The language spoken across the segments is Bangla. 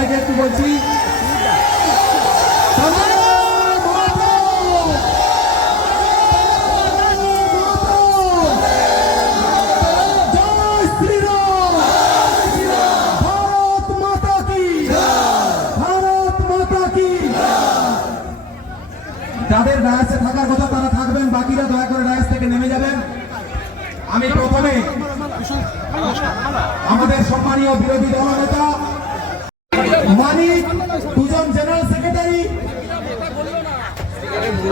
সবাইকে একটু বলছি যাদের ডায়াসে থাকার কথা তারা থাকবেন, বাকিরা দয়া করে ডায়াস থেকে নেমে যাবেন। আমি প্রথমে আমাদের সম্মানীয় বিরোধী দলনেতা মানিক, দুজন জেনারেল সেক্রেটারি,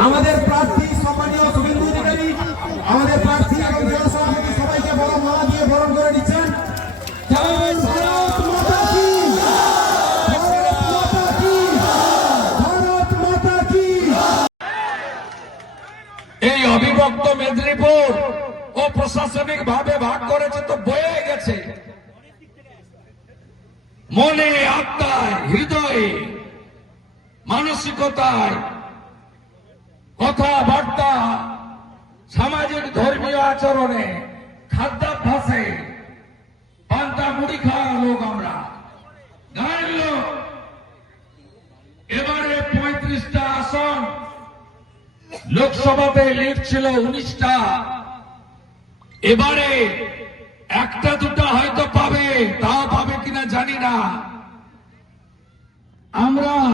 আমাদের প্রার্থী সম্মানীয় শুভেন্দু অধিকারী, আমাদের প্রার্থী এবং জেলা সভাপতি সবাইকে বড় মালা দিয়ে বরণ করে দিচ্ছেন। এই অবিভক্ত মেদিনীপুর ও প্রশাসনিক ভাবে ভাগ করেছে তো বয়ে গেছে, মনে, আত্মায়, হৃদয়ে, মানসিকতায়, কথাবার্তা, সামাজিক ধর্মীয় আচরণে, খাদ্যাভ্যাসে পান্তা মুড়ি খাওয়া লোক আমরা, গায়ের লোক। এবারে 35টা আসন, লোকসভাতে লিড ছিল 19টা, এবারে একটা দুটা হয়তো পাবে, তাও পাবে কিনা জানি না। আমরা